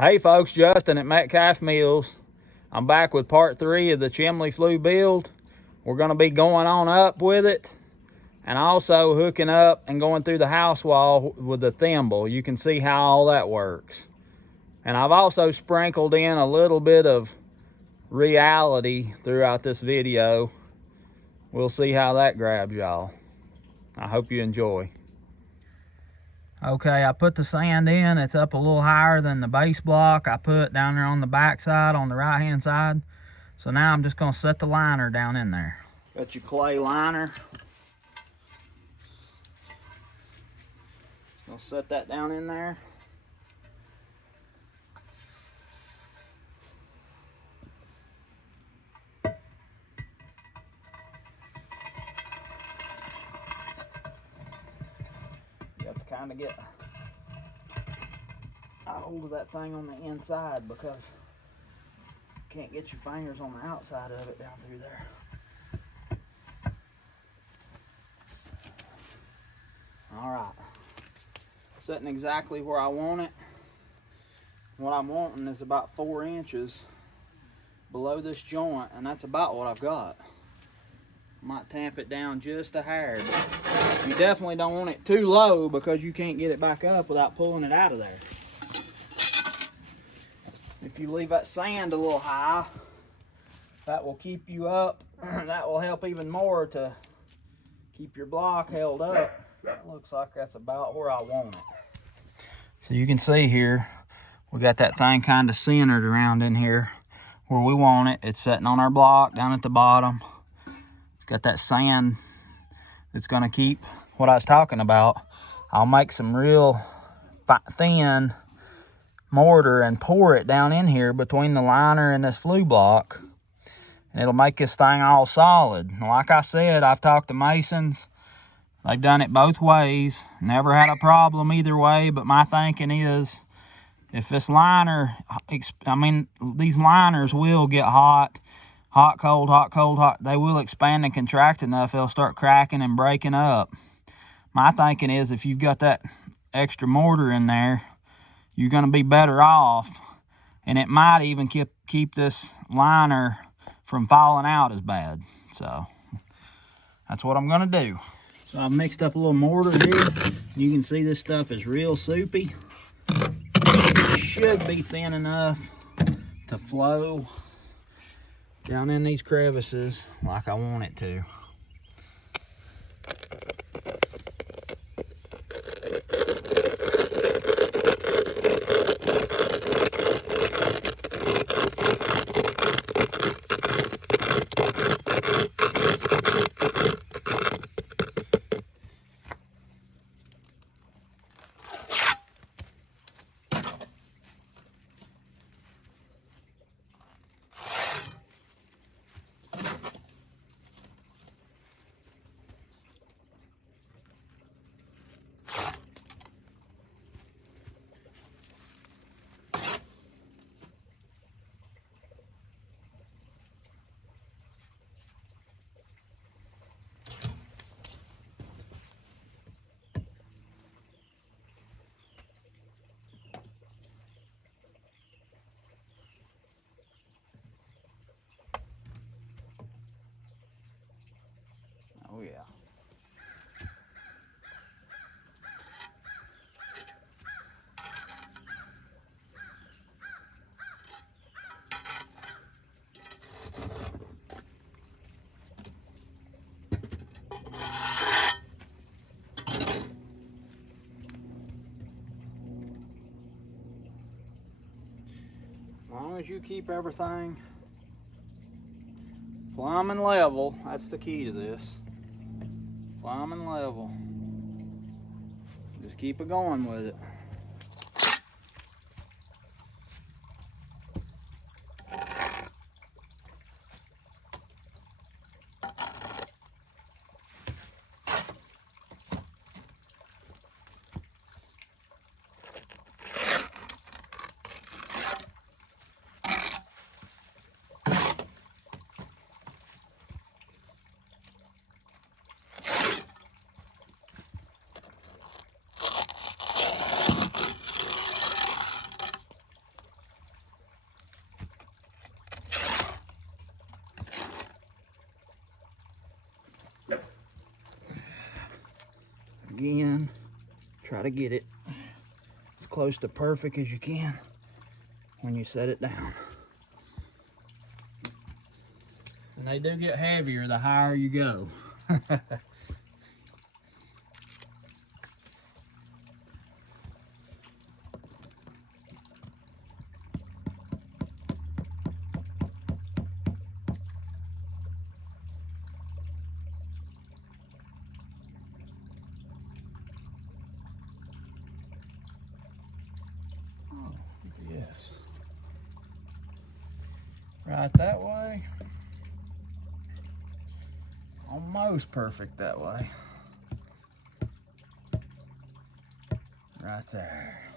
Hey folks, Justin at Metcalf Mills. I'm back with part 3 of the Chimney Flue build. We're going to be going on up with it and also hooking up and going through the house wall with the thimble. You can see how all that works. And I've also sprinkled in a little bit of reality throughout this video. We'll see how that grabs y'all. I hope you enjoy. Okay, I put the sand in. It's up a little higher than the base block I put down there on the back side, on the right hand side. So now I'm just going to set the liner down in there. Got your clay liner. Gonna set that down in there. You have to kind of get a hold of that thing on the inside because you can't get your fingers on the outside of it down through there. All right, setting exactly where I want it. What I'm wanting is about 4 inches below this joint, and that's about what I've got. Might tamp it down just a hair, but you definitely don't want it too low because you can't get it back up without pulling it out of there. If you leave that sand a little high, that will keep you up. That will help even more to keep your block held up. That looks like that's about where I want it. So you can see here, we got that thing kind of centered around in here where we want it. It's sitting on our block down at the bottom. It's got that sand that's gonna keep what I was talking about. I'll make some real thin mortar and pour it down in here between the liner and this flue block. And it'll make this thing all solid. Like I said, I've talked to masons. They've done it both ways. Never had a problem either way, but my thinking is if this liner, these liners will get hot, hot, cold, hot, cold, hot. They will expand and contract enough, they'll start cracking and breaking up. My thinking is if you've got that extra mortar in there, you're gonna be better off, and it might even keep this liner from falling out as bad. So that's what I'm gonna do. So I've mixed up a little mortar here. You can see this stuff is real soupy. It should be thin enough to flow down in these crevices like I want it to. Oh yeah. As long as you keep everything plumb and level, that's the key to this. Plumb and level. Just keep it going with it. Try to get it as close to perfect as you can when you set it down. And they do get heavier the higher you go. Yes. Right that way. Almost perfect that way. Right there.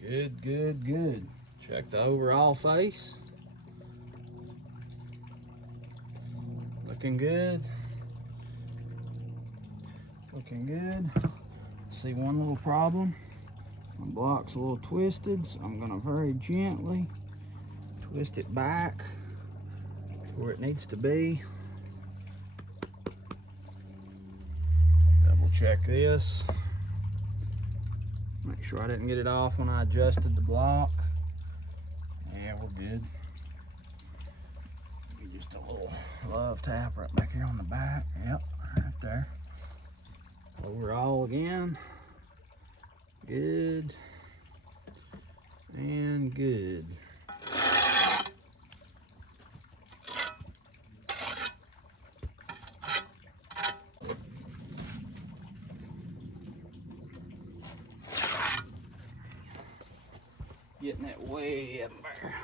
Good, good, good. Check the overall face. Looking good. Looking good. See one little problem. My block's a little twisted, so I'm gonna very gently twist it back to where it needs to be. Double check this. Make sure I didn't get it off when I adjusted the block. Yeah, we're good. Just a little love tap right back here on the back. Yep, right there. Overall again. Good. And good. Getting it way up there.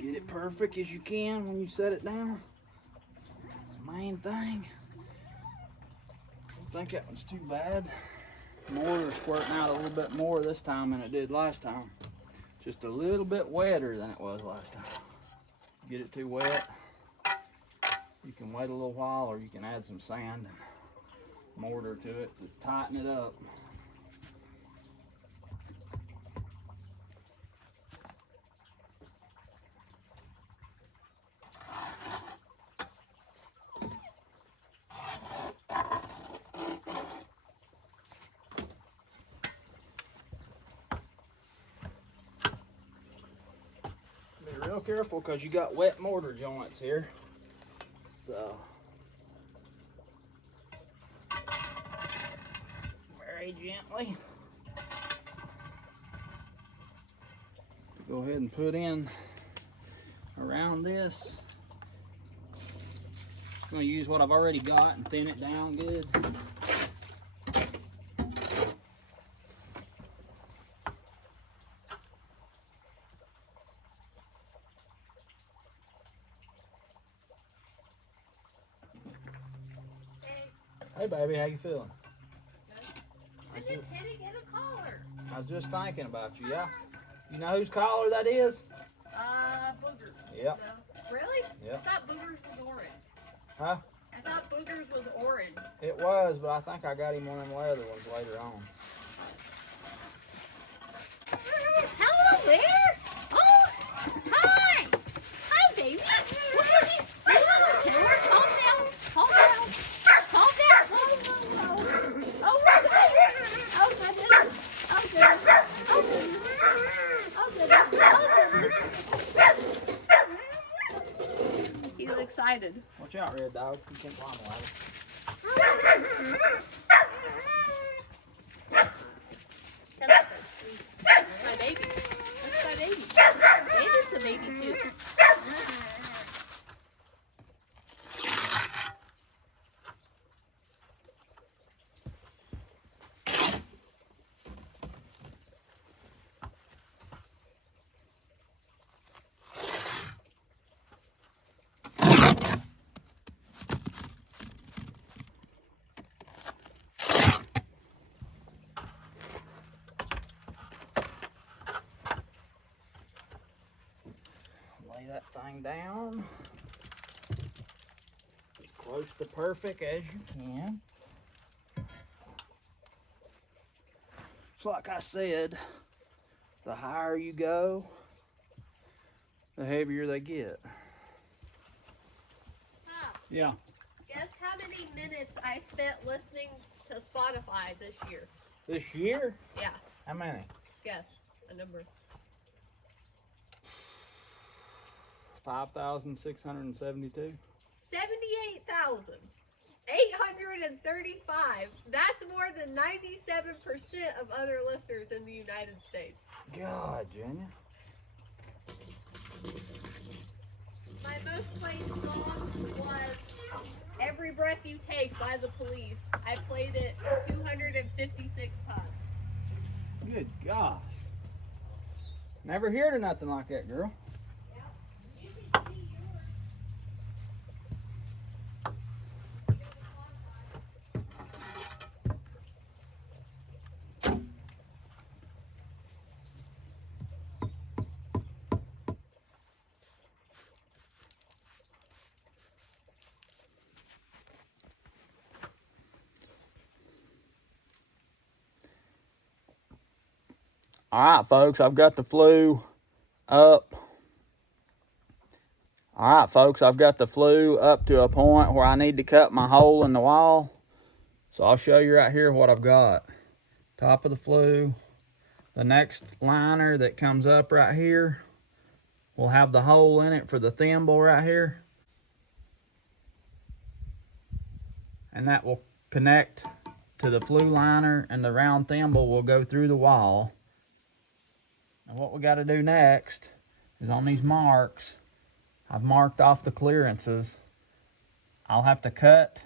Get it perfect as you can when you set it down. That's the main thing. Don't think that one's too bad. Mortar's squirting out a little bit more this time than it did last time. Just a little bit wetter than it was last time. Get it too wet, you can wait a little while, or you can add some sand and mortar to it to tighten it up. Be real careful because you got wet mortar joints here. So very gently go ahead and put in around this. I'm going to use what I've already got and thin it down good. Hey baby, how you feeling? I just had to get a collar. I was just thinking about you, yeah? You know whose collar that is? Boogers. Yep. So, really? Yep. I thought Boogers was orange. Huh? I thought Boogers was orange. It was, but I think I got him one of them leather ones later on. Hello there. Oh, hi. Hi, baby. What are you? Calm down. Calm down. Calm down. Oh, my goodness. Oh, goodness. Oh, goodness. Oh, goodness. Oh, goodness. Oh, goodness. He's excited. Watch out, Red Dog. You can't climb a ladder. That's my baby. That's my baby. David's a baby too. Lay that thing down as close to perfect as you can. So like I said, the higher you go, the heavier they get. Huh. Yeah. Guess how many minutes I spent listening to Spotify this year? This year? Yeah. How many? Guess a number. 5,672. 78,835. That's more than 97% of other listeners in the United States. God, Junior. My most played song was Every Breath You Take by The Police. I played it 256 times. Good gosh. Never heard of nothing like that, girl. Yep. You can see yours. All right, folks, I've got the flue up. All right, folks, I've got the flue up to a point where I need to cut my hole in the wall. So I'll show you right here what I've got. Top of the flue. The next liner that comes up right here will have the hole in it for the thimble right here. And that will connect to the flue liner, and the round thimble will go through the wall. And what we got to do next is on these marks, I've marked off the clearances. I'll have to cut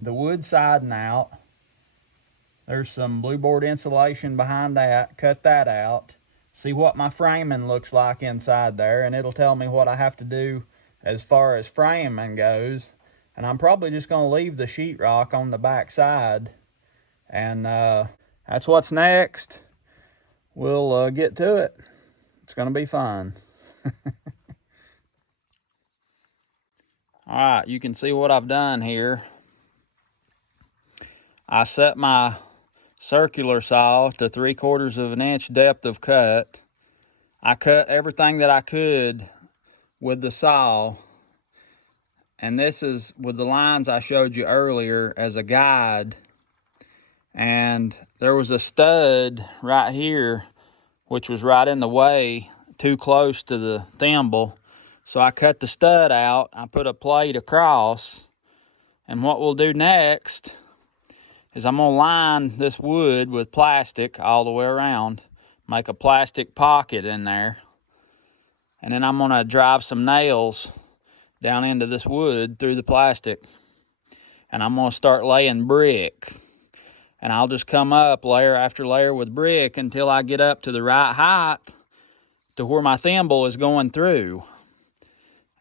the wood siding out. There's some blue board insulation behind that. Cut that out. See what my framing looks like inside there, and it'll tell me what I have to do as far as framing goes. And I'm probably just going to leave the sheetrock on the back side. And that's what's next. We'll get to it. It's going to be fun. All right, you can see what I've done here. I set my circular saw to 3/4 of an inch depth of cut. I cut everything that I could with the saw. And this is with the lines I showed you earlier as a guide. And there was a stud right here, which was right in the way, too close to the thimble. So I cut the stud out, I put a plate across, and what we'll do next is I'm gonna line this wood with plastic all the way around, make a plastic pocket in there, and then I'm gonna drive some nails down into this wood through the plastic, and I'm gonna start laying brick. And I'll just come up layer after layer with brick until I get up to the right height to where my thimble is going through.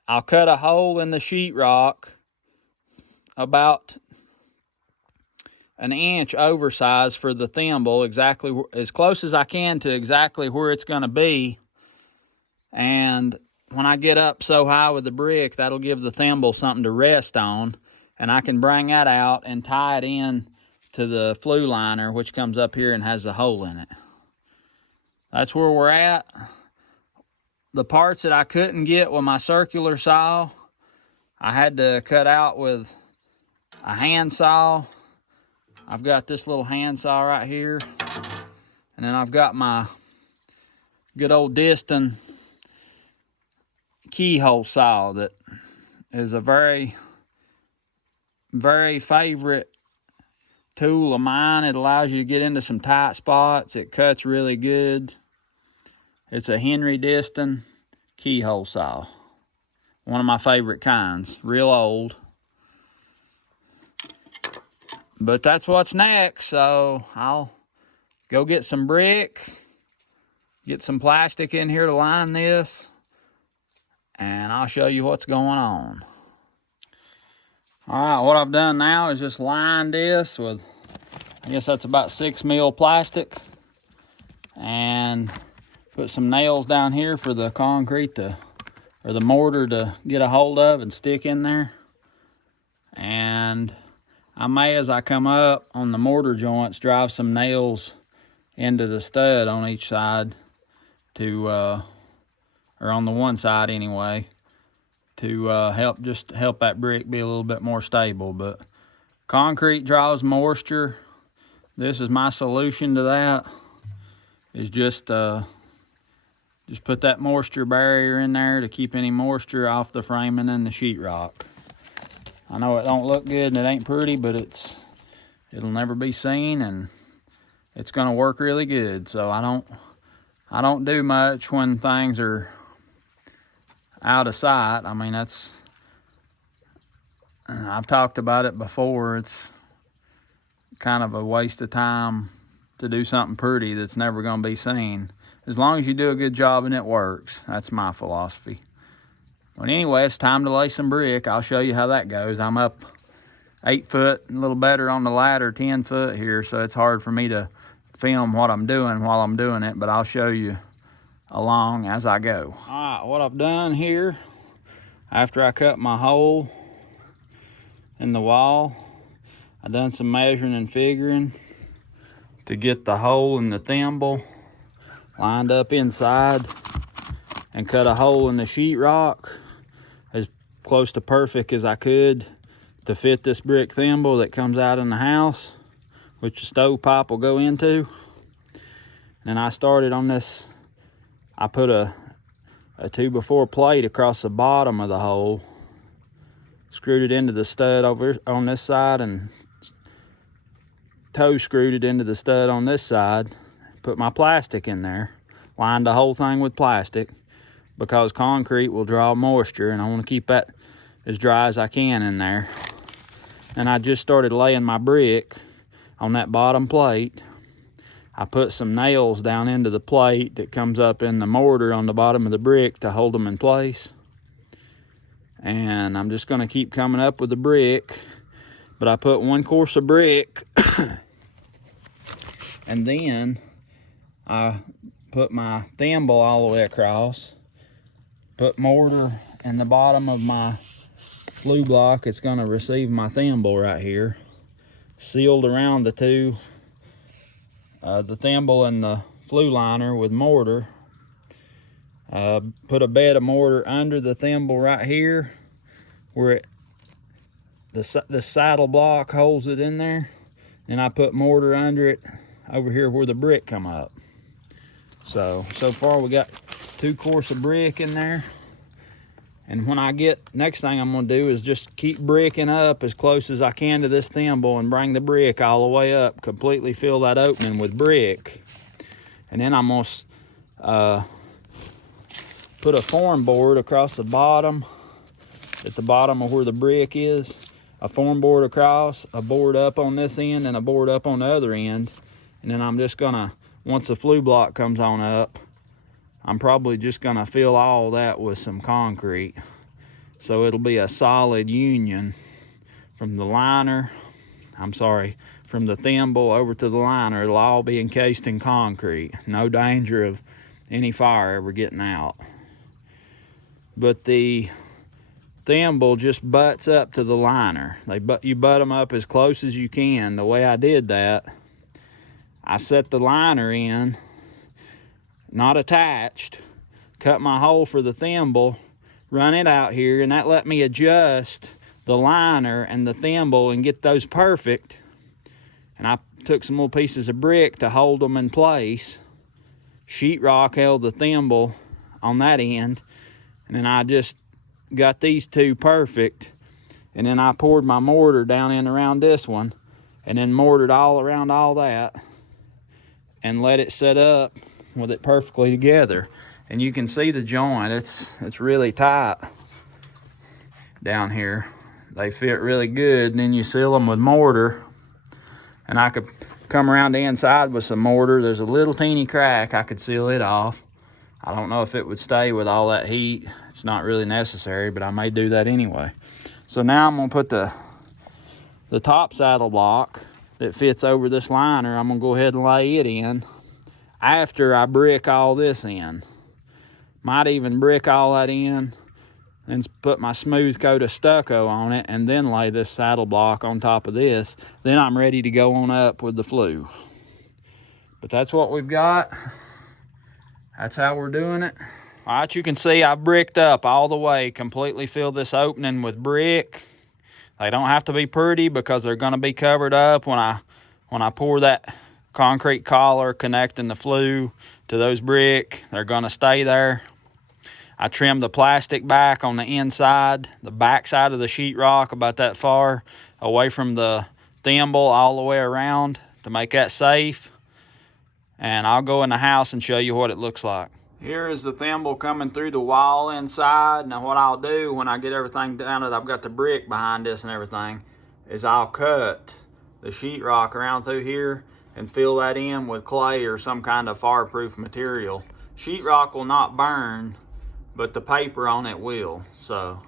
I'll cut a hole in the sheetrock about an inch oversized for the thimble, exactly as close as I can to exactly where it's going to be. And when I get up so high with the brick, that'll give the thimble something to rest on, and I can bring that out and tie it in to the flue liner, which comes up here and has the hole in it. That's where we're at. The parts that I couldn't get with my circular saw, I had to cut out with a hand saw. I've got this little hand saw right here, and then I've got my good old Diston keyhole saw that is a very, very favorite tool of mine. It allows you to get into some tight spots. It cuts really good. It's a Henry Diston keyhole saw. One of my favorite kinds. Real old. But that's what's next. So I'll go get some brick, get some plastic in here to line this, and I'll show you what's going on. All right, what I've done now is just lined this with, I guess that's about 6 mil plastic, and put some nails down here for the concrete or the mortar to get a hold of and stick in there. And I may, as I come up on the mortar joints, drive some nails into the stud on each side to, or or on the one side anyway, to help that brick be a little bit more stable. But concrete draws moisture. This is my solution to that, is just put that moisture barrier in there to keep any moisture off the framing and the sheetrock. I know it don't look good and it ain't pretty, but it'll never be seen, and it's gonna work really good. So I don't do much when things are out of sight. I mean, I've talked about it before. It's kind of a waste of time to do something pretty that's never gonna be seen. As long as you do a good job and it works, that's my philosophy. But anyway, it's time to lay some brick. I'll show you how that goes. I'm up 8 foot, a little better on the ladder, 10 foot here, so it's hard for me to film what I'm doing while I'm doing it, but I'll show you along as I go. All right, what I've done here, after I cut my hole in the wall, I done some measuring and figuring to get the hole in the thimble lined up inside, and cut a hole in the sheetrock as close to perfect as I could to fit this brick thimble that comes out in the house, which the stovepipe will go into. And I started on this, I put a 2x4 plate across the bottom of the hole, screwed it into the stud over on this side, and toe screwed it into the stud on this side. Put my plastic in there, lined the whole thing with plastic, because concrete will draw moisture and I want to keep that as dry as I can in there. And I just started laying my brick on that bottom plate. I put some nails down into the plate that comes up in the mortar on the bottom of the brick to hold them in place. And I'm just going to keep coming up with the brick, but I put 1 course of brick and then I put my thimble all the way across, put mortar in the bottom of my flue block. It's going to receive my thimble right here, sealed around the two, the thimble and the flue liner with mortar. Put a bed of mortar under the thimble right here where the saddle block holds it in there, and I put mortar under it over here where the brick come up. So far we got 2 course of brick in there. And when I get, next thing I'm gonna do is just keep bricking up as close as I can to this thimble and bring the brick all the way up, completely fill that opening with brick. And then I'm gonna put a form board across the bottom, at the bottom of where the brick is, a form board across, a board up on this end and a board up on the other end. And then I'm just gonna, once the flue block comes on up, I'm probably just gonna fill all that with some concrete. So it'll be a solid union from the liner, from the thimble over to the liner. It'll all be encased in concrete. No danger of any fire ever getting out. But the thimble just butts up to the liner. You butt them up as close as you can. The way I did that, I set the liner in, not attached, cut my hole for the thimble, run it out here, and that let me adjust the liner and the thimble and get those perfect. And I took some little pieces of brick to hold them in place. Sheetrock held the thimble on that end, and then I just got these two perfect, and then I poured my mortar down in around this one, and then mortared all around all that, and let it set up with it perfectly together. And you can see the joint, it's really tight down here. They fit really good, and then you seal them with mortar. And I could come around the inside with some mortar. There's a little teeny crack, I could seal it off. I don't know if it would stay with all that heat. It's not really necessary, but I may do that anyway. So now I'm gonna put the top saddle block that fits over this liner. I'm gonna go ahead and lay it in after I brick all this in. Might even brick all that in and put my smooth coat of stucco on it, and then lay this saddle block on top of this. Then I'm ready to go on up with the flue. But that's what we've got. That's how we're doing it. All right, you can see I've bricked up all the way, completely filled this opening with brick. They don't have to be pretty because they're going to be covered up when I pour that concrete collar connecting the flue to those brick. They're going to stay there. I trimmed the plastic back on the inside, the back side of the sheetrock about that far away from the thimble all the way around to make that safe. And I'll go in the house and show you what it looks like. Here is the thimble coming through the wall inside. Now what I'll do when I get everything down that I've got the brick behind this and everything is I'll cut the sheetrock around through here and fill that in with clay or some kind of fireproof material. Sheetrock will not burn, but the paper on it will. So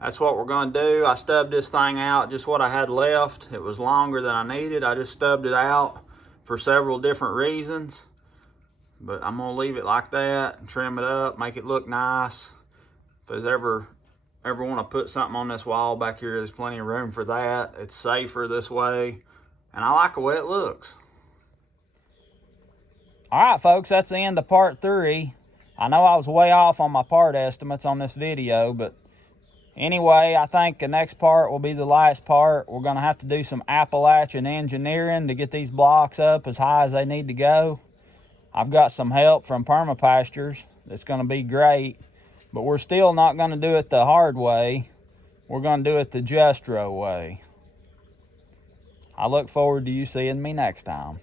that's what we're going to do. I stubbed this thing out, just what I had left. It was longer than I needed. I just stubbed it out for several different reasons. But I'm going to leave it like that and trim it up, make it look nice. If there's ever want to put something on this wall back here, there's plenty of room for that. It's safer this way, and I like the way it looks. All right, folks, that's the end of part 3. I know I was way off on my part estimates on this video, but anyway, I think the next part will be the last part. We're going to have to do some Appalachian engineering to get these blocks up as high as they need to go. I've got some help from Permapastures that's going to be great, but we're still not going to do it the hard way. We're going to do it the Justro way. I look forward to you seeing me next time.